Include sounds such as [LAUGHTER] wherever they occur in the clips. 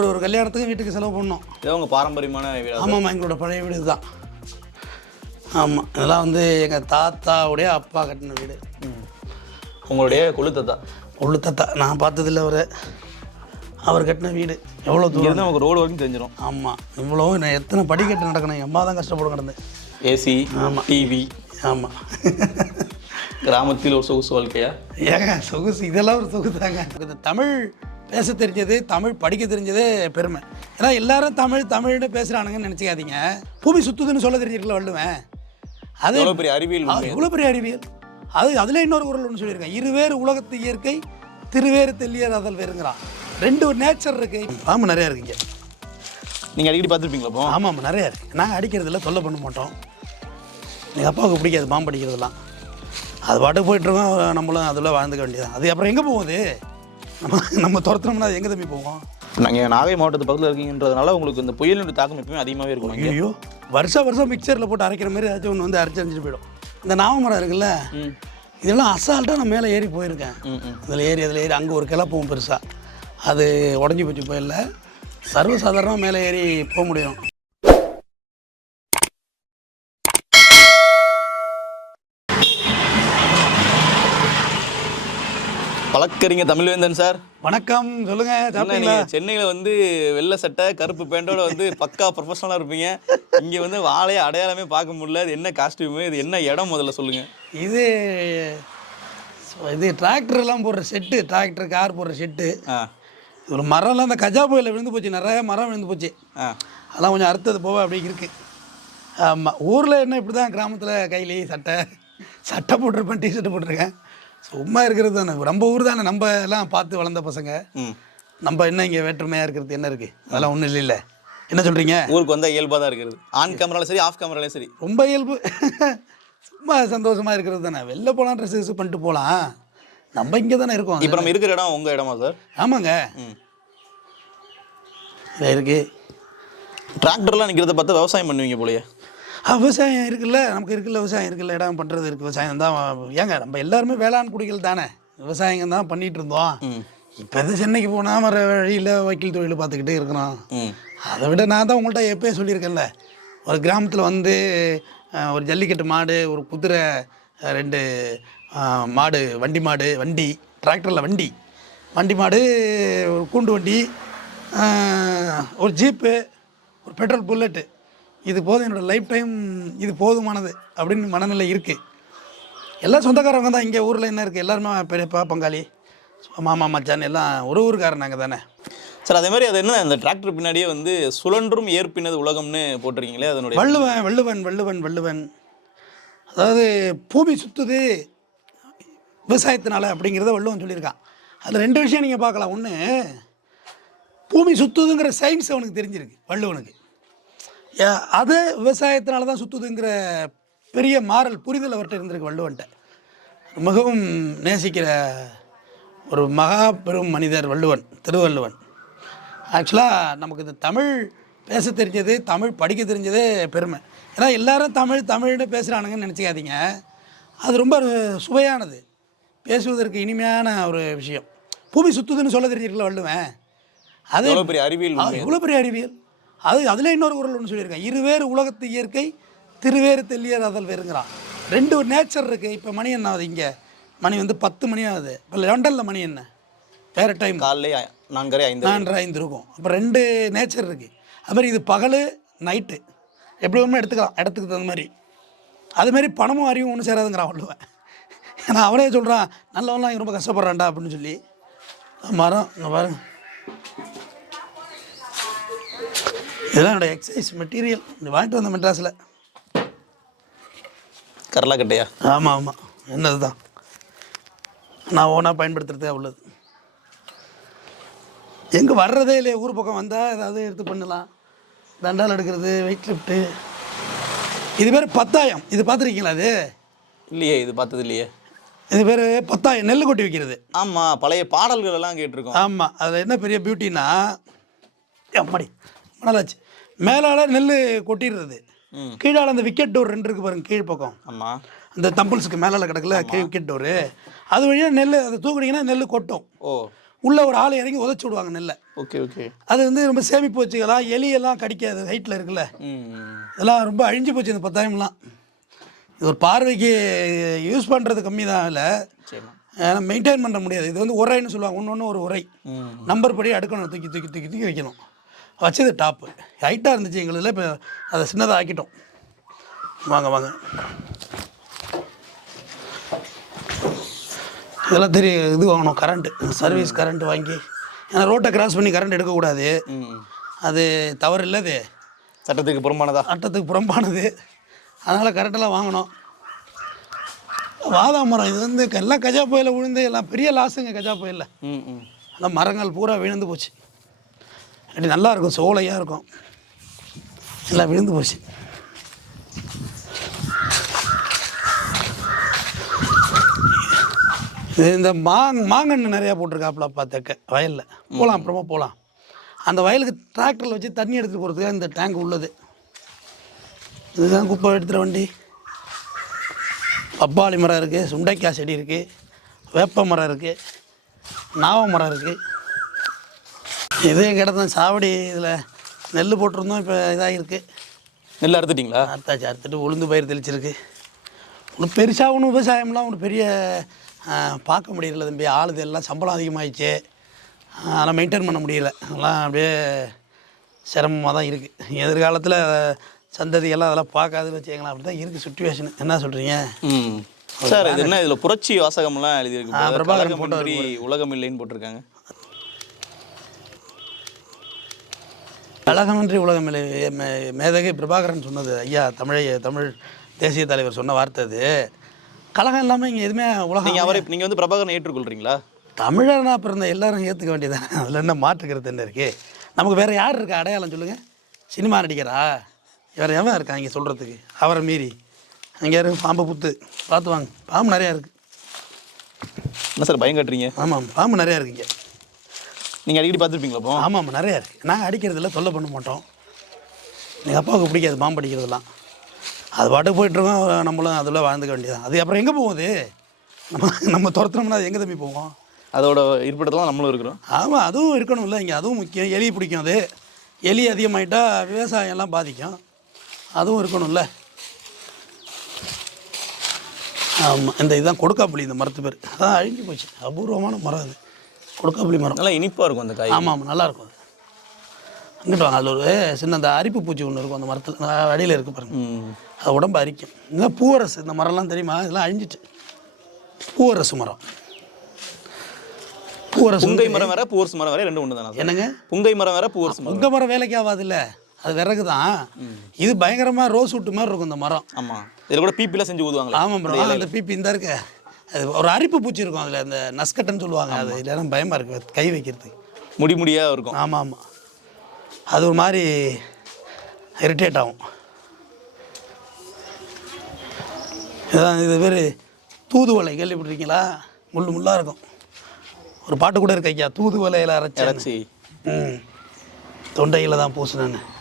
ஒரு ஒரு கல்யாணத்துக்கு வீட்டுக்கு செலவு பண்ணோம். இது உங்க பாரம்பரியமான வீடா ஆமாம்மா எங்களோட பழைய வீடு இதுதான். ஆமாம் இதெல்லாம் வந்து எங்கள் தாத்தாவுடைய அப்பா கட்டின வீடு. உங்களுடைய கொளுத்தத்தா உள்ளு தாத்தா நான் பார்த்ததில்ல அவரை. அவர் கட்டின வீடு எவ்வளோ தூரம்? இருந்து நமக்கு ரோடு வரைக்கும் தெரிஞ்சிடும் ஆமாம் இவ்வளோ நான் எத்தனை படிக்கட்டு நடக்கணும்? எங்கள் அம்மா தான் கஷ்டப்பட கிடந்தேன் ஏசி ஆமா. டிவி ஆமாம் கிராமத்தில் ஒரு சொகுசு வாழ்க்கையா? ஏங்க சொகுசு இதெல்லாம் ஒரு சொகுசாங்க இந்த தமிழ் பேச தெரிஞ்சது தமிழ் படிக்க தெரிஞ்சதே பெருமை. ஏன்னா எல்லாரும் தமிழ் தமிழ்னு பேசுகிறானுங்கன்னு நினச்சிக்காதீங்க. பூமி சுத்துதுன்னு சொல்ல தெரிஞ்சிருக்கல வள்ளுவேன். அது எவ்வளவு பெரிய அறிவியல். இவ்வளோ பெரிய அறிவியல்? அது அதில் இன்னொரு குரல் ஒன்று சொல்லியிருக்கேன். இருவேறு உலகத்து இயற்கை திருவேறு தெல்லியர் அதல் வேறுங்கிறான். ரெண்டு நேச்சர் இருக்கு. பாம்பு நிறையா இருக்குங்க நீங்க அடிக்கடி பார்த்துருப்பீங்களா அப்போ? ஆமாம் நிறையா இருக்குது நாங்கள் அடிக்கிறதில்ல தொல்லை பண்ண மாட்டோம். எங்கள் அப்பாவுக்கு பிடிக்காது பாம்பு அடிக்கிறதெல்லாம். அது பாட்டுக்கு போயிட்டுருக்கோம் நம்மளும் அதில் வாழ்ந்துக்க வேண்டியது அது அப்புறம் எங்கே போகுது நம்ம நம்ம துரத்துனோம்னா அது எங்கே தம்பி போவோம்? நாங்கள் நாகை மாவட்டத்து பக்கத்தில் இருக்கீங்கன்றதுனால உங்களுக்கு இந்த புயலினுடைய தாக்கம் எப்பவுமே அதிகமாகவே இருக்கும். ஐயோ வருஷம் வருஷம் மிக்சரில் போட்டு அரைக்கிற மாதிரி ஏதாச்சும் ஒன்று வந்து அரைச்சி அரைச்சிட்டு போயிடும். இந்த நாவமரம் இருக்குல்ல இதெல்லாம் அசால்ட்டாக நான் மேலே ஏறி போயிருக்கேன். அதில் ஏறி அதில் ஏறி அங்கே ஒரு கிளப்பவும் பெருசாக அது உடஞ்சி போச்சு போயிடல சர்வசாதாரணமாக மேலே ஏறி போக முடியும். வழக்கறிஞ தமிழ்வேந்தன் சார். வணக்கம் சொல்லுங்க சாப்பிட்டீங்களா? சென்னையில வந்து வெள்ளை சட்டை கருப்பு பேண்டோட வந்து பக்கா ப்ரொஃபஷனலாக இருப்பீங்க. இங்க வந்து வாழைய அடையாளமே பார்க்க முடியல. இது என்ன காஸ்டியூமு இது என்ன இடம் முதல்ல சொல்லுங்க. இது இது டிராக்டர் எல்லாம் போடுற செட்டு டிராக்டர் கார் போடுற செட்டு ஒரு மரம்லாம் அந்த கஜா புயலில் விழுந்து போச்சு. நிறைய மரம் விழுந்து போச்சு. அதெல்லாம் கொஞ்சம் அறுத்தது போக அப்படி இருக்கு. ஆமாம் ஊரில் என்ன இப்படி தான் கிராமத்தில் கையிலேயே சட்டை. சட்டை போட்டிருப்பேன் டிஷர்ட் போட்டிருக்கேன். சும்மா இருக்கிறது தானே. நம்ம ஊர் தானே. நம்ம எல்லாம் பார்த்து வளர்ந்த பசங்க. நம்ம என்ன இங்கே வேற்றுமையாக இருக்கிறது? என்ன இருக்குது அதெல்லாம் ஒன்றும் இல்லைல்ல. என்ன சொல்கிறீங்க ஊருக்கு வந்தால் இயல்பாக தான் இருக்கிறது. ஆன் கேமராலும் சரி ஆஃப் கேமராலையும் சரி. ரொம்ப இயல்பு. [LAUGHS] சும்மா சந்தோஷமாக இருக்கிறது தானே. வெளில போகலாம் ட்ரெஸ் கிஸ் பண்ணிட்டு போகலாம். நம்ம இங்கே தானே இருக்கோம். இப்போ நம்ம இருக்கிற இடம் உங்கள் இடமா சார்? ஆமாங்க. ம். இது இருக்கு. டிராக்டர்லாம் நிற்கிறத பார்த்தா விவசாயம் பண்ணுவீங்க போலயே. விவசாயம் இருக்குல்ல நமக்கு இருக்குல்ல விவசாயம் இருக்குல்ல இடம் பண்ணுறது இருக்குது விவசாயம் தான் ஏங்க நம்ம எல்லாருமே வேளாண் குடிகள் தானே. விவசாயம் தான் பண்ணிகிட்டு இருந்தோம். இப்போ எது சென்னைக்கு போனால் மர வழியில் வக்கீல் தொழில் பார்த்துக்கிட்டே இருக்கிறோம். அதை விட நான் தான் உங்கள்கிட்ட எப்பயே சொல்லியிருக்கேன்ல. ஒரு கிராமத்தில் வந்து ஒரு ஜல்லிக்கட்டு மாடு ஒரு குதிரை ரெண்டு மாடு வண்டி மாடு வண்டி டிராக்டரில் வண்டி வண்டி மாடு ஒரு கூண்டு வண்டி ஒரு ஜீப்பு ஒரு பெட்ரோல் புல்லட்டு. இது போதும் என்னோடய லைஃப் டைம் இது போதுமானது அப்படின்னு மனநிலை இருக்குது எல்லாம் சொந்தக்காரவங்க தான் இங்கே ஊரில் என்ன இருக்குது எல்லாருமே பெரியப்பா பங்காளி மாமா மச்சான் எல்லாம் ஒரு ஊருக்காரனாங்க தானே. சார் அதே மாதிரி அது என்ன அந்த டிராக்டர் பின்னாடியே வந்து சுழன்றும் ஏற்பினது உலகம்னு போட்டிருக்கீங்களே அதனுடைய வள்ளுவன் வள்ளுவன் வள்ளுவன் வள்ளுவன். அதாவது பூமி சுத்துது விவசாயத்தினால அப்படிங்கிறத வள்ளுவன் சொல்லியிருக்கான். அதில் ரெண்டு விஷயம் நீங்கள் பார்க்கலாம். ஒன்று பூமி சுத்துதுங்கிற சயின்ஸ் அவனுக்கு தெரிஞ்சிருக்கு வள்ளுவனுக்கு. அது விவசாயத்தினால தான் சுத்துதுங்கிற பெரிய மாறல் புரிதல் அவர்கிட்ட இருந்திருக்கு வள்ளுவன்ட்ட. மிகவும் நேசிக்கிற ஒரு மகா பெரும் மனிதர் வள்ளுவன் திருவள்ளுவன். ஆக்சுவலாக நமக்கு இந்த தமிழ் பேச தெரிஞ்சது தமிழ் படிக்க தெரிஞ்சதே பெருமை. ஏன்னா எல்லாரும் தமிழ் தமிழ்னு பேசுகிறானுங்கன்னு நினச்சிக்காதீங்க. அது ரொம்ப சுவையானது. பேசுவதற்கு இனிமையான ஒரு விஷயம். பூமி சுத்துதுன்னு சொல்ல தெரிஞ்சிருக்கல வள்ளுவன். அது பெரிய அறிவியல். எவ்வளோ பெரிய அறிவியல்? அது அதில் இன்னொரு குரல் ஒன்று சொல்லியிருக்கேன். இருவேறு உலகத்து இயற்கை திருவேறு தெல்லியர் அதல் வேறுங்கிறான். ரெண்டு நேச்சர் இருக்குது இப்போ மணி என்ன ஆகுது இங்கே? மணி வந்து பத்து மணி ஆகுது. இப்போ லண்டனில் மணி என்ன? வேறு டைம் காலையிலே நான்கரை ஐந்து நான்கரை ஐந்து இருக்கும். அப்போ ரெண்டு நேச்சர் இருக்குது அது மாதிரி இது பகல் நைட்டு எப்படி வேணுமோ எடுத்துக்கலாம். இடத்துக்கு தகுந்த மாதிரி. அது மாதிரி பணமும் அறிவும் ஒன்றும் சேராதுங்கிறான் வள்ளுவன். ஏன்னா அவனே சொல்கிறான் நல்லவன்லாம் இங்க ரொம்ப கஷ்டப்படுறான்டா அப்படின்னு சொல்லி. மரம் இங்கே பாருங்க. இதெல்லாம் என்னோட எக்ஸசைஸ் மெட்டீரியல் வாங்கிட்டு வந்த மெட்ராஸில். கரலா கட்டையா ஆமாம் ஆமாம் என்னது தான் நான் ஓனாக பயன்படுத்துகிறதே உள்ளது. எங்கே வர்றதே இல்லையே ஊர் பக்கம் வந்தால் ஏதாவது எடுத்து பண்ணலாம். தண்டால் எடுக்கிறது வெயிட் லிஃப்ட்டு இது பேர் பத்தாயம். இது பார்த்துருக்கீங்களா அது? இல்லையே இது பார்த்தது இல்லையே. இது பேர் பத்தாயம் நெல் கொட்டி வைக்கிறது. ஆமாம் பழைய பாடல்கள் எல்லாம் கேட்டிருக்கோம். ஆமாம் அதில் என்ன பெரிய பியூட்டின்னா அம்மாடி மணலாச்சு. மேலால் நெல் கொட்டிடுறது. கீழால் அந்த விக்கெட் டோர் ரெண்டு இருக்கு பாருங்க கீழ் பக்கம். ஆமாம் அந்த தம்பிள்ஸுக்கு மேலால் கிடக்குல விக்கெட் டோரு அது வழியாக நெல் அதை தூக்குனீங்கன்னா நெல் கொட்டும். ஓ. உள்ளே ஒரு ஆள் இறங்கி உதச்சி விடுவாங்க நெல்லை. Okay okay. அது வந்து ரொம்ப சேமிப்பு வச்சுக்கலாம் எலியெல்லாம் கடிக்காது ஹைட்டில் இருக்குல்ல. இதெல்லாம் ரொம்ப அழிஞ்சு போச்சு இந்த பத்தாயிரம்லாம். இது ஒரு பார்வைக்கு யூஸ் பண்ணுறது கம்மி தான் இல்லை மெயின்டைன் பண்ண முடியாது. இது வந்து உரைன்னு சொல்லுவாங்க ஒன்று ஒன்று ஒரு உரை. நம்பர் படி அடுக்கணும் தூக்கி தூக்கி தூக்கி தூக்கி வைக்கணும். வச்சது டாப்பு ஹைட்டாக இருந்துச்சு எங்களுதில் இப்போ அதை சின்னதாக ஆக்கிட்டோம் வாங்க வாங்க. இதெல்லாம் தெரியும் இது வாங்கணும் கரண்ட்டு சர்வீஸ் கரண்ட் வாங்கி ஏன்னா ரோட்டை கிராஸ் பண்ணி கரண்ட் எடுக்கக்கூடாது. அது தவறு இல்லது சட்டத்துக்கு புறம்பானதா? சட்டத்துக்கு புறம்பானது. அதனால் கரண்ட்டெல்லாம் வாங்கணும். வாதா மரம் இது வந்து எல்லாம் கஜா புயலில் விழுந்து எல்லாம் பெரிய லாஸுங்க கஜா புயலில். ம் ம் அந்த மரங்கள் பூரா விழுந்து போச்சு. அப்படி நல்லா இருக்கும் சோலையாக இருக்கும் எல்லாம் விழுந்து போச்சு. இந்த மாங் மாங்கன்று நிறையா போட்டிருக்காப்புல பார்த்துக்க வயலில். போகலாம் அப்புறமா போகலாம் அந்த வயலுக்கு டிராக்டரில் வச்சு தண்ணி எடுத்துகிட்டு போகிறதுக்காக இந்த டேங்க் உள்ளது. இதுதான் குப்பை எடுத்துகிற வண்டி. பப்பாளி மரம் இருக்குது சுண்டைக்காய் செடி இருக்குது வேப்ப மரம் இருக்குது நாவ மரம் இருக்குது இது கிடந்த சாவடி இதில் நெல் போட்டிருந்தோம் இப்போ இதாக இருக்குது நெல் அறுத்துட்டிங்களா? அறுத்தாச்சு அறுத்துட்டு உளுந்து பயிர் தெளிச்சிருக்கு. ஒன்றும் பெருசாக ஒன்றும் விவசாயம்லாம் ஒன்றும் பெரிய பார்க்க முடியல தம்பி. ஆளுது எல்லாம் சம்பளம் அதிகமாகிடுச்சு அதெல்லாம் மெயின்டைன் பண்ண முடியல. அதெல்லாம் அப்படியே சிரமமாக தான் இருக்குது எதிர்காலத்தில் சந்ததியெல்லாம் அதெல்லாம் பார்க்காதுன்னு வச்சுக்கலாம் அப்படி தான் இருக்குது சுச்சுவேஷன் என்ன சொல்கிறீங்க சார் இது என்ன இதில் புரட்சி வாசகம்லாம் எழுதியிருக்கு. பிரபாகரன் கழகமின்றி உலகம் இல்லைன்னு போட்டிருக்காங்க. கழகமின்றி உலகம் மேதகை பிரபாகரன் சொன்னது ஐயா தமிழை தமிழ் தேசிய தலைவர் சொன்ன வார்த்தை அது. கழகம் இல்லாமல் இங்கே எதுவுமே உலகம் நீங்கள் அவரை நீங்கள் வந்து பிரபாகரனை ஏற்றுக்கொள்றீங்களா? தமிழனா பிறந்த எல்லாரும் ஏற்றுக்க வேண்டியதானே அதில் என்ன மாற்றுக்கிறது என்ன இருக்குது நமக்கு வேறு யார் இருக்கா? அடையாளம் சொல்லுங்கள் சினிமா நடிகரா? வேறு எவன் இருக்கா இங்கே சொல்கிறதுக்கு அவரை மீறி. அங்கே இருக்கு பாம்பு புத்து. பார்த்து வாங்க. பாம்பு நிறையா இருக்குது என்ன சார் பயம் காட்டுறீங்க? ஆமாம் பாம்பு நிறையா இருக்கு இங்கே. நீங்கள் அடிக்கடி பார்த்துருப்பீங்களா அப்போ? ஆமாம் நிறையா இருக்குது நாங்கள் அடிக்கிறதில்ல தொல்லை பண்ண மாட்டோம். எங்கள் அப்பாவுக்கு பிடிக்காது பாம்பு அடிக்கிறதெல்லாம். அது பாட்டுக்கு போயிட்டுருக்கோம் நம்மளும் அதில் வாழ்ந்துக்க வேண்டியதான் அது அப்புறம் எங்கே போகுது நம்ம நம்ம துரத்துனோம்னா அது எங்கே தம்பி போவோம்? அதோட இருப்பிடத்தெல்லாம் நம்மளும் இருக்கிறோம். ஆமாம் அதுவும் இருக்கணும்ல இங்கே அதுவும் முக்கியம். எலி பிடிக்கும் அது. எலி அதிகமாயிட்டா விவசாயம் எல்லாம் பாதிக்கும். அதுவும் இருக்கணும்ல ஆமாம் இந்த இதுதான் கொடுக்காப்புளி இந்த மரத்து பேர். அதான் அழிஞ்சு போச்சு. அபூர்வமான மரம் அது. கொடுக்காப்புளி மரம். நல்லா இனிப்பாக இருக்கும் அந்த காய். ஆமாம் ஆமாம் நல்லாயிருக்கும் அங்கிட்டு வாங்க அதில் ஒரு சின்ன அந்த அரிப்பு பூச்சி ஒன்று இருக்கும் அந்த மரத்தில். அடியில் இருக்கு பாருங்க. அது உடம்பு அரிக்கும். இந்த பூவரசு இந்த மரம்லாம் தெரியுமா? இதெல்லாம் அழிஞ்சிட்டு பூவரசு மரம். பூவரசு புங்கை மரம் வேற பூவரசு மரம் வேற ரெண்டு ஒன்று தானே என்னங்க? புங்கை மரம் வேற பூவரசு மரம் உங்க மரம் வேலைக்கு ஆகாதுல்ல அது விறகு தான் இது பயங்கரமாக ரோஸ் விட்டு மாதிரி இருக்கும் இந்த மரம். ஆமாம் இதில் கூட பீப்பிலாம் செஞ்சு ஊதுவாங்களே. ஆமாம் ப்ரோ அந்த பிபி இந்த இருக்க. அது ஒரு அரிப்பு பூச்சி இருக்கும் அதில் அந்த நஸ்கட்டுன்னு சொல்லுவாங்க. அது இல்லைன்னா பயமாக இருக்கு. கை வைக்கிறதுக்கு. முடி முடியாக இருக்கும். ஆமாம் ஆமாம் அது ஒரு மாதிரி இரிட்டேட் ஆகும். இதான் இது பேர் தூதுவளை கேள்விப்பட்டிருக்கீங்களா முள்ளு முள்ளாக இருக்கும். ஒரு பாட்டு கூட இருக்கு ஐயா தூதுவளையில் அரைச்சேன் இறச்சி. ம். தொண்டையில் தான் பூசினேன்னு. ஆ,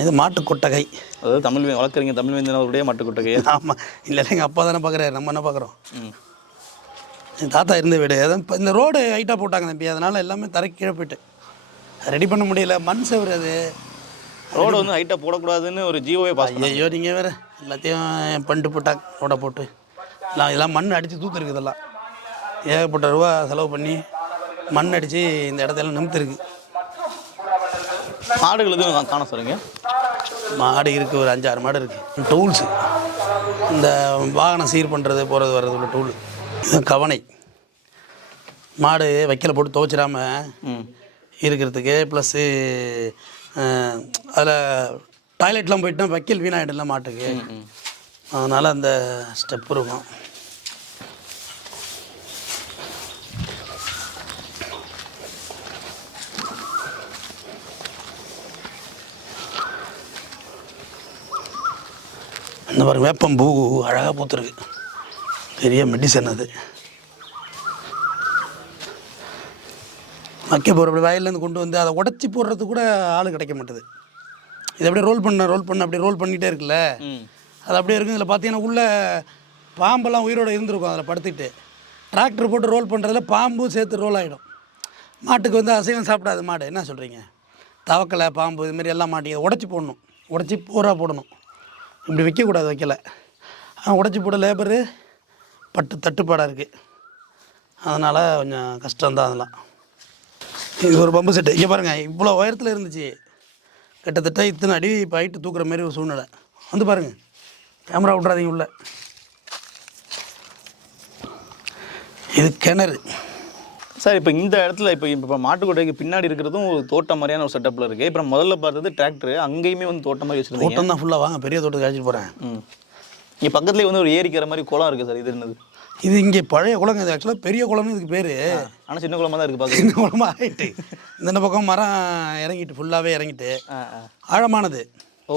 இது மாட்டு கொட்டகை அதாவது தமிழ் வே- வழக்கறிஞர் தமிழ் வேந்தன் அவருடைய மட்டுக்கொட்டகையா ஆமாம் இல்லை எங்கள் அப்பா தானே பார்க்குறாரு நம்ம என்ன பார்க்குறோம் என் தாத்தா இருந்த வீடு. அதான் இப்போ இந்த ரோடு ஹைட்டாக போட்டாங்க தம்பி. அதனால் எல்லாமே தரைக்கு கீழே போயிட்டு. ரெடி பண்ண முடியல. மண் செவரு அது. ரோடு வந்து ஹைட்டாக போடக்கூடாதுன்னு ஒரு ஜியோவே பாஸ் ஐயோ நீங்கள் வேறு எல்லாத்தையும் பண்ணிட்டு போட்டாங்க ரோடை போட்டு. எல்லாம் இதெல்லாம் மண் அடித்து தூத்துருக்கு இதெல்லாம். ஏகப்பட்ட ரூபா செலவு பண்ணி மண் அடித்து இந்த இடத்தெல்லாம் நிமித்திருக்கு. மாடுகள் எதுவும் காண சொல்லுங்க மாடு இருக்குது ஒரு அஞ்சாறு மாடு இருக்குது டூல்ஸு. இந்த வாகனம் சீர் பண்ணுறது போகிறது வர்றது உள்ள டூல். கவனை. மாடு வைக்கல போட்டு துவைச்சிடாம ம். இருக்கிறதுக்கு ப்ளஸ்ஸு அதில் டாய்லெட்லாம் போயிட்டா வைக்கல் வீணாயிடல மாட்டுக்கு. அதனால் அந்த ஸ்டெப் இருக்கும். இந்த பாருங்க வேப்பம்பூ அழகாக பூத்துருக்கு. பெரிய மெடிசன் அது. வைக்க போகிற வயல்லேருந்து கொண்டு வந்து அதை உடச்சி போடுறதுக்கு கூட ஆள் கிடைக்க மாட்டுது. இது அப்படியே ரோல் பண்ண ரோல் பண்ண அப்படியே ரோல் பண்ணிகிட்டே இருக்குல்ல? அது அப்படியே இருக்கும் இதில் பார்த்தீங்கன்னா உள்ள பாம்பெல்லாம் உயிரோட இருந்திருக்கும் அதில் படுத்துக்கிட்டு. டிராக்டர் போட்டு ரோல் பண்ணுறதுல பாம்பும் சேர்த்து ரோல் ஆகிடும் மாட்டுக்கு வந்து அசைவம் சாப்பிடாது மாடு. என்ன சொல்கிறீங்க தவக்கலை பாம்பு இதுமாரி எல்லாம் மாட்டி உடச்சி போடணும். உடச்சி பூரா போடணும். இப்படி வைக்கக்கூடாது வைக்கல. உடச்சி போட லேபரு பட்டு தட்டுப்பாடாக இருக்குது அதனால் கொஞ்சம் கஷ்டம்தான் அதெல்லாம். இது ஒரு பம்பு செட்டு. இங்கே பாருங்கள் இவ்வளோ உயரத்தில் இருந்துச்சு. கிட்டத்தட்ட இத்தனை அடி இப்போ ஹைட்டு தூக்குற மாதிரி ஒரு சூழ்நிலை. வந்து பாருங்கள் கேமரா விட்றாதீங்க உள்ள. இது கிணறு. சார் இப்போ இந்த இடத்துல இப்போ இப்போ மாட்டுக்கொட்டைக்கு பின்னாடி இருக்கிறதும் ஒரு தோட்டம் மாதிரியான ஒரு செட்டப்பில் இருக்குது இப்போ முதல்ல பார்த்தது டிராக்டர் அங்கேயுமே வந்து தோட்டம் மாதிரி வச்சுருந்தீங்க. தோட்டம் தான் ஃபுல்லாக வாங்க பெரிய தோட்டத்துக்கு அழைச்சிட்டு போகிறேன் இங்கே பக்கத்துலேயே வந்து ஒரு ஏரிக்கிற மாதிரி குளம் இருக்குது சார் இது என்னது? இது இங்கே பழைய குளங்க இது ஆக்சுவலாக பெரிய குளம்னு இதுக்கு பேர். ஆனால் சின்ன குளமாக தான் இருக்குது சின்ன குளமாக ஆகிட்டு இந்த பக்கம் மரம் இறங்கிட்டு ஃபுல்லாகவே இறங்கிட்டு. ஆழமானது. ஓ.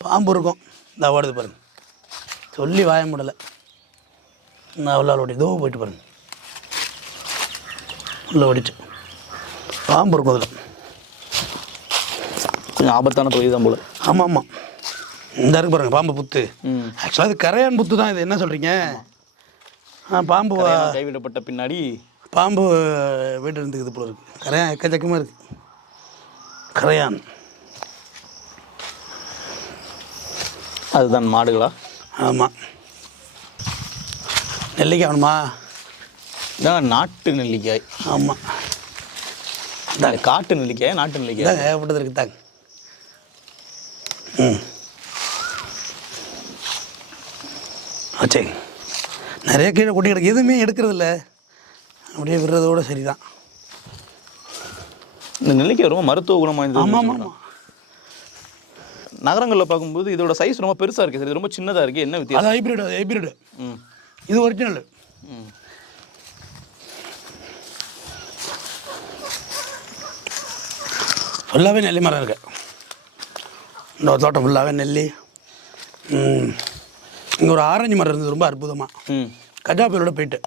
பாம்பு இருக்கும். இந்த ஓடுது பாருங்க. சொல்லி வாய முடியல நான் அவ்வளோ ஓடி தோ போயிட்டு பாருங்க. உள்ள ஓடிட்டு பாம்பு இருக்கும் அதில். கொஞ்சம் ஆபத்தான தொழில் தான் போல. ஆமாம் ஆமாம் இந்த இருக்கு பாருங்க பாம்பு புத்து. ஆக்சுவலாக இது கரையான் புத்து தான் இது என்ன சொல்கிறீங்க ஆ பாம்பு கைவிடப்பட்ட பின்னாடி பாம்பு வீடு இருந்துக்குது போல இருக்கு. கரையான் எக்கச்சக்கமாக இருக்குது கரையான். அதுதான் மாடுகளா? ஆமாம் நெல்லிக்காய் வேணுமா? இதான் நாட்டு நெல்லிக்காய். ஆமாம் இந்த காட்டு நெல்லிக்காய் நாட்டு நெல்லிக்காய்? இதாங்க ஏகப்பட்டது இருக்கு தாங்க. ம். ஆச்சே. நிறைய கீழே கொட்டி கிடக்கு. எதுவுமே எடுக்கிறதில்ல. அப்படியே விடுறதோட சரிதான். இந்த நெல்லிக்காய் ரொம்ப மருத்துவ குணம் வாய்ந்தது ஆமாம் ஆமாம் நகரங்களில் பார்க்கும்போது இதோட சைஸ் ரொம்ப பெருசாக இருக்குது சார் இது ரொம்ப சின்னதாக இருக்குது என்ன வித்தியாசம்? ஹைப்ரிட் அது ஹைப்ரிடு ம். இது ஒரிஜினல் ம். ஃபுல்லாகவே நெல்லி மரம் இருக்கு. இந்த ஒரு தோட்டம் ஃபுல்லாகவே நெல்லி. இங்கே ஒரு ஆரஞ்சு மரம் இருந்தது ரொம்ப அற்புதமாக ம். கஜாபுயலோட போயிட்டு.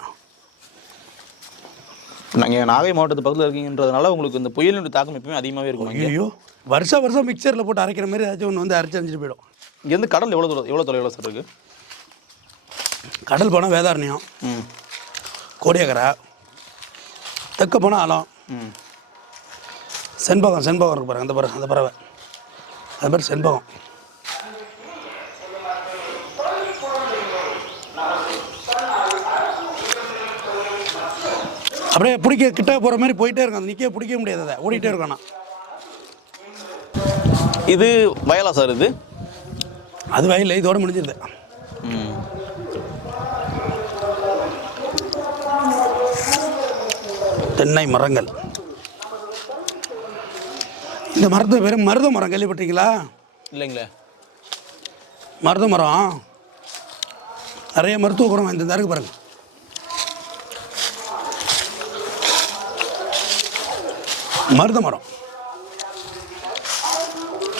நாங்கள் நாகை மாவட்டத்து பக்கத்தில் இருக்கீங்கன்றதுனால உங்களுக்கு இந்த புயலினுடைய தாக்கம் எப்பவுமே அதிகமாகவே இருக்கும் ஐயோ வருஷம் வருஷம் மிக்சரில் போட்டு அரைக்கிற மாதிரி ஏதாச்சும் ஒன்று வந்து அரைச்சி அரைச்சிட்டு போயிடும். இங்கேருந்து கடல் எவ்வளோ தூரம் எவ்வளோ தொலைவில் சார் இருக்குது கடல் போனால் வேதாரண்யம் ம். கோடியக்கரை தெற்க போனால் ஆலம். ம். செண்பகம் செண்பகம் இருக்கு பாருங்க. அந்த பறவை அந்த பறவை. அது பேர் செண்பகம். அப்படியே பிடிக்க கிட்ட போகிற மாதிரி போயிட்டே இருக்கும். அது நிற்க பிடிக்க முடியாது அதை. ஓடிட்டே இருக்கும் ஆனால் இது வயலா சார் இது? அது வயலில் இதோட முடிஞ்சிருது. தென்னை மரங்கள். இந்த மரத்து பேர் மருத மரம் கேள்விப்பட்டீங்களா இல்லைங்களே. மருத மரம். நிறைய மருத்துவ குணம் வாய்ந்ததா இருக்கு பாருங்க. மருத மரம்.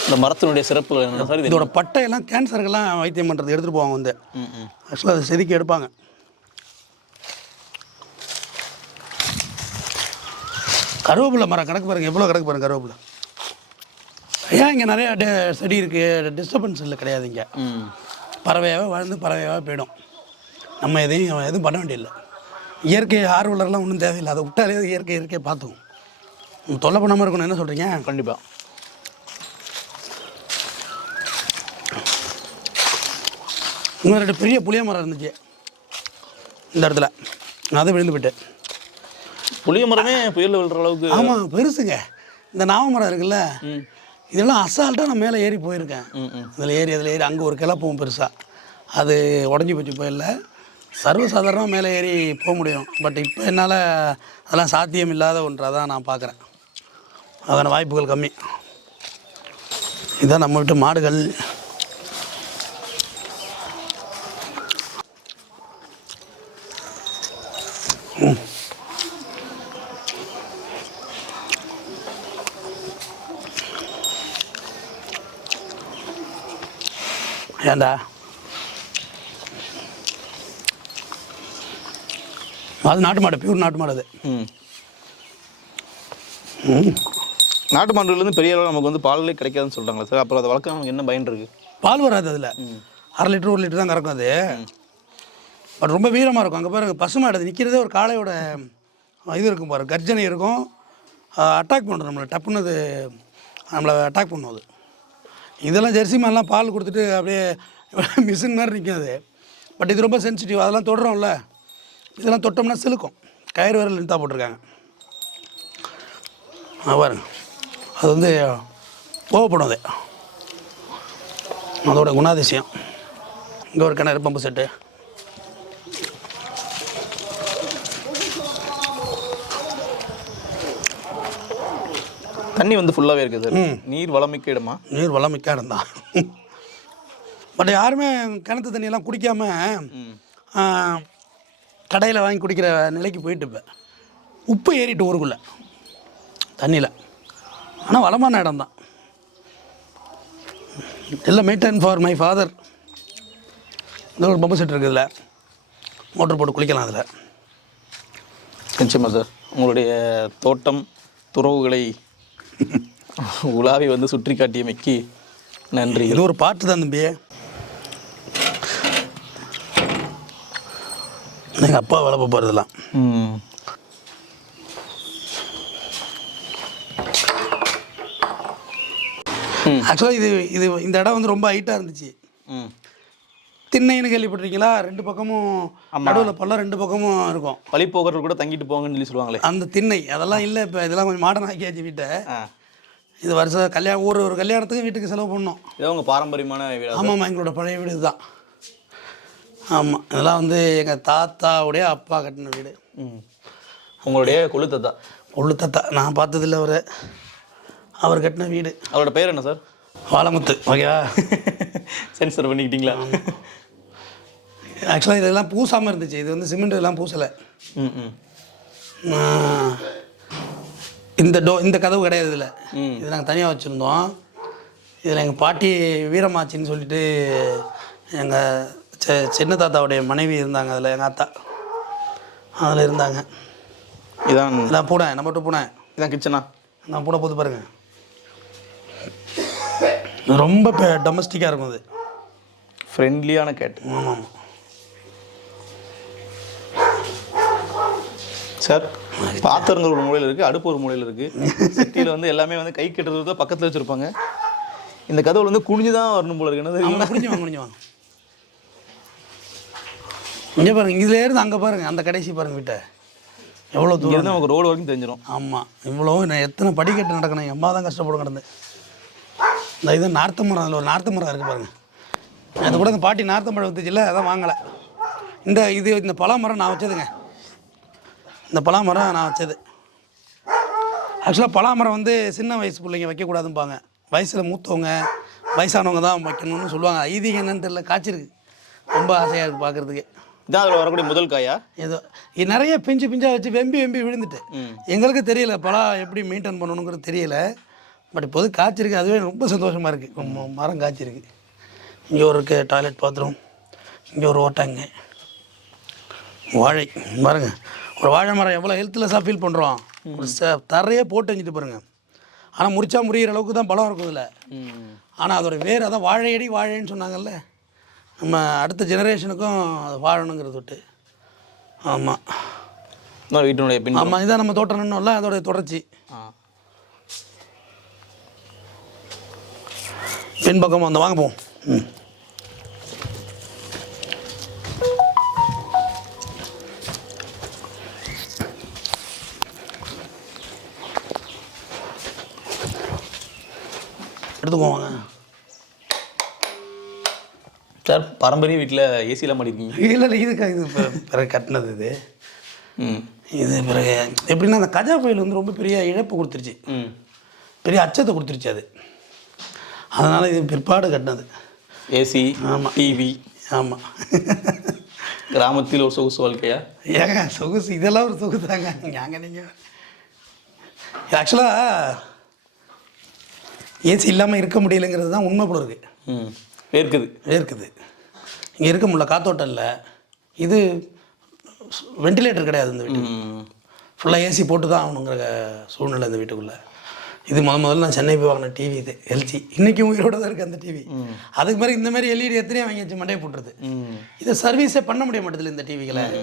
இந்த மரத்தினுடைய சிறப்புகள் என்ன சார் இது இதோட பட்டையெல்லாம் கேன்சருக்கெல்லாம் வைத்தியம் பண்ணுறது எடுத்துகிட்டு போவாங்க வந்து. ஆக்சுவலாக அதை செதுக்கி எடுப்பாங்க. கருவேப்பிலை மரம் கிடக்கு பாருங்க எவ்வளோ கிடக்கு பாருங்க கருவேப்பிலை. ஏன் இங்கே நிறையா டெ செடி இருக்குது டிஸ்டர்பன்ஸ் இல்லை கிடையாது இங்கே. பறவையாகவே வாழ்ந்து பறவையாகவே போயிடும். நம்ம எதையும் எதுவும் பண்ண வேண்டியதில்லை. இயற்கை ஆர்வலர்லாம் ஒன்றும் தேவையில்லை. அதை விட்டாலே இயற்கை இயற்கையை பார்த்துக்கும். தொல்லை பண்ணாமல் இருக்கணும். என்ன சொல்கிறீங்க கண்டிப்பாக இன்னும் ரெண்டு பெரிய புளிய மரம் இருந்துச்சு. இந்த இடத்துல. நான் அதை விழுந்து போயிட்டேன். புளிய மரமே புயலில் விழுற அளவுக்கு ஆமாம் பெருசுங்க. இந்த நாவ மரம் இருக்குல்ல இதெல்லாம் அசால்ட்டாக நான் மேலே ஏறி போயிருக்கேன். அதில் ஏறி அதில் ஏறி அங்கே ஒரு கிளப்பவும் பெருசாக அது உடஞ்சி போச்சு போயிடல சர்வசாதாரணமாக மேலே ஏறி போக முடியும். பட் இப்போ என்னால் அதெல்லாம் சாத்தியம் இல்லாத ஒன்றாக தான் நான் பார்க்குறேன். அதன வாய்ப்புகள் கம்மி. இதான் நம்ம வீட்டு மாடுகள். ஏண்டா அது நாட்டு மாடு பியூர் நாட்டு மாடு அது. நாட்டு மாடுகள்லேருந்து பெரிய அளவு நமக்கு வந்து பாலே கிடைக்காதுன்னு சொல்கிறாங்களா சார். அப்புறம் அதை வளர்க்க நமக்கு என்ன பயன் இருக்குது பால் வராது அதில். அரை லிட்டர் ஒரு லிட்டர் தான் கறக்கும் அது. பட் ரொம்ப வீரமாக இருக்கும். அங்கே பாருங்க பசுமாடு அது நிற்கிறதே ஒரு காளையோட இது இருக்கும் பாரு கர்ஜனை இருக்கும். அட்டாக் பண்ணுறோம் நம்மளை டப்புன்னு அது நம்மளை அட்டாக் பண்ணும் அது. இதெல்லாம் ஜெர்சி மாதிரிலாம் பால் கொடுத்துட்டு அப்படியே [LAUGHS] மிஷின் மாதிரி நிற்கும் அது பட் இது ரொம்ப சென்சிட்டிவ் அதெல்லாம் தொடுறோம்ல. இதெல்லாம் தொட்டோம்னா சிலுக்கும். கயிறு வேறு லென்த்தாக போட்டிருக்காங்க. ஆ, பாருங்க. அது வந்து கோவப்படும் அது. அதோட குணாதிசயம். இங்கே ஒரு கிணறு பம்பு செட்டு. தண்ணி வந்து ஃபுல்லாகவே இருக்குது. சார் நீர் வளமிக்க இடமா? நீர் வளமிக்க இருந்தான் பட் யாருமே கிணத்து தண்ணியெல்லாம் குடிக்காம கடையில் வாங்கி குடிக்கிற நிலைக்கு போயிட்டு இப்போ. உப்பு ஏறிட்டு ஊருக்குள்ளே தண்ணியில். ஆனால் வளமான இடம் தான் எல்லாம் மெயின்டைன் ஃபார் மை ஃபாதர் இந்த ஒரு பம்பு செட் இருக்குதுல மோட்டர் போட்டு குளிக்கலாம் அதில். நிச்சயமா சார் உங்களுடைய தோட்டம் துறவுகளை உலாவி வந்து சுற்றி காட்டியமைக்கு நன்றி. இது ஒரு பாட்டு தான் தம்பி எங்கள் அப்பா வேலை போகிறதெல்லாம் ஆக்சுவலாக இது இது இந்த இடம் வந்து ரொம்ப ஹைட்டாக இருந்துச்சு. ம். திண்ணைன்னு கேள்விப்பட்டிருக்கீங்களா? ரெண்டு பக்கமும் நடுவில் பள்ளம் ரெண்டு பக்கமும் இருக்கும். வழிபோக்கர்கள் கூட தங்கிட்டு போங்கன்னு சொல்லி சொல்லுவாங்களே. அந்த திண்ணை அதெல்லாம் இல்லை இப்போ இதெல்லாம் கொஞ்சம் மாடர்ன் ஆக்கியாச்சு வீட்டை. இது வருஷம் கல்யாணம் ஒரு ஒரு கல்யாணத்துக்கு வீட்டுக்கு செலவு பண்ணோம் இதான் உங்கள் பாரம்பரியமான வீடா? ஆமாம்மா எங்களோட பழைய வீடு இதுதான். ஆமாம் இதெல்லாம் வந்து எங்கள் தாத்தாவுடைய அப்பா கட்டின வீடு. ம். உங்களுடைய கொழுத்தத்தா உள்ளு தாத்தா நான் பார்த்ததில்ல அவர். அவர் கட்டின வீடு. அவரோட பேர் என்ன சார்? வாழமுத்து ஓகேவா? [LAUGHS] சென்சர் பண்ணிக்கிட்டீங்களா? ஆக்சுவலாக இதெல்லாம் பூசாமல் இருந்துச்சு. இது வந்து சிமெண்ட் எல்லாம் பூசலை. ம் இந்த டோ இந்த கதவு கிடையாது இதில். ம். இது நாங்கள் தனியாக வச்சுருந்தோம். இதில் எங்கள் பாட்டி வீரமாச்சின்னு சொல்லிட்டு எங்கள் செ சின்ன தாத்தாவுடைய மனைவி இருந்தாங்க அதில் எங்கள் அத்தா. அதில் இருந்தாங்க. இதான் இதான் பூனை நம்ம மட்டும் பூனை. இதான் கிச்சனா நான் பூனை போது பாருங்க. ரொம்ப டொமஸ்டிக்காக இருக்கும் அது. ஃப்ரெண்ட்லியான கேட் ஆமாம் ஆமாம். சார் பாத்திரங்கள் ஒரு மூலையில் இருக்குது அடுப்பு ஒரு மூலையில் இருக்குது சிட்டியில் வந்து எல்லாமே வந்து கை கட்டுறது பக்கத்தில் வச்சுருப்பாங்க. இந்த கதவுல வந்து குனிஞ்சு தான் வரணும் போல இருக்கு. என்ன குடிஞ்சு வாங்க குடிஞ்சு வாங்க. இங்கே பாருங்க இதுல இருந்து அங்கே பாருங்க அந்த கடைசி பாருங்க வீட்டை. எவ்வளோ தூரம். நமக்கு ரோடு வரைக்கும் தெரிஞ்சிடும் ஆமாம் இவ்வளோ நான் எத்தனை படிக்கட்டு நடக்கணும்? என் அம்மா தான் கஷ்டப்படும் கிடந்து. இந்த இது நார்த்த மரம் அதில் ஒரு நார்த்த மரம் இருக்குது பாருங்க. அது கூட இந்த பாட்டி நார்த்த மரம் வித்துச்சுல அதான் வாங்கலை. இந்த இது இந்த பலாமரம் நான் வச்சதுங்க. இந்த பலாமரம் நான் வச்சது. ஆக்சுவலாக பலாமரம் வந்து சின்ன வயசு பிள்ளைங்க வைக்கக்கூடாதும்பாங்க. வயசில் மூத்தவங்க வயசானவங்க தான் வைக்கணும்னு சொல்லுவாங்க. ஐதீகம் என்னன்னு தெரியல காய்ச்சிருக்கு. ரொம்ப ஆசையாக இருக்குது பார்க்குறதுக்கு இதான் அதில் வரக்கூடிய முதல் காயா? ஏதோ இது நிறைய பிஞ்சு பிஞ்சாக வச்சு வெம்பி வெம்பி விழுந்துட்டு. எங்களுக்கு தெரியல பலா எப்படி மெயின்டைன் பண்ணணுங்கிறது தெரியல. பட் இப்போது காய்ச்சிருக்கு அதுவே ரொம்ப சந்தோஷமாக இருக்குது மரம் காய்ச்சிருக்கு. இங்கே ஒரு டாய்லெட் பாத்ரூம் இங்கே ஒரு ஓட்டாங்க. வாழை பாருங்க. ஒரு வாழை மரம் எவ்வளோ ஹெல்த்லெஸ்ஸாக ஃபீல் பண்ணுறோம் ஒரு ச தரையே போட்டு வச்சுட்டு பாருங்க. ஆனால் முறிச்சா முறியிற அளவுக்கு தான் பழம் இருக்கும் இதில். ஆனால் அதோட வேர் அதான் வாழையடி வாழைன்னு சொன்னாங்கல்ல. நம்ம அடுத்த ஜெனரேஷனுக்கும் அது வாழணுங்கிறது விட்டு ஆமாம் வீட்டினுடைய பின் ஆமாம் இதான் நம்ம தோட்டம் நின்னோம்ல அதோடைய தொடர்ச்சி. பின்பக்கம் அந்த வாங்க போவோம். ம். பாரம்பரிய வீட்டில் ஏசிலாம் மாட்டிருக்கீங்க இல்லை இல்லை இதுக்கா இது பிற- பிறகு கட்டினது இது. ம். இது பிறகு எப்படின்னா அந்த கஜா புயல் வந்து ரொம்ப பெரிய இழப்பு கொடுத்துருச்சு. ம். பெரிய அச்சத்தை கொடுத்துருச்சு அது. அதனால் இது பிற்பாடு கட்டினது. ஏசி ஆமா. டிவி ஆமாம் கிராமத்தில் ஒரு சொகுசு வாழ்க்கையா? ஏங்க சொகுசு இதெல்லாம் ஒரு சொகுசாங்க ஏங்க நீங்கள் ஆக்சுவலாக ஏசி இல்லாமல் இருக்க முடியலைங்கிறது தான் உண்மை போல இருக்கு. ம். வேர்க்குது. வேர்க்குது. இங்கே இருக்க முடியல காத்தோட்டம் இல்லை இது வெண்டிலேட்டர் கிடையாது இந்த வீட்டுக்கு. ஃபுல்லாக ஏசி போட்டு தான் ஆகணுங்கிற சூழ்நிலை இந்த வீட்டுக்குள்ளே. இது முத முதல்ல நான் சென்னை போய் வாங்கின டிவி இது எல்ஜி இன்றைக்கும் உயிரோட தான் இருக்குது அந்த டிவி அதுக்கு மாதிரி இந்த மாதிரி எல்இடி எத்தனையோ வாங்கி வச்சு மண்டையை போட்டுருது. இதை சர்வீஸே பண்ண முடிய மாட்டேதில்ல இந்த டிவிகளை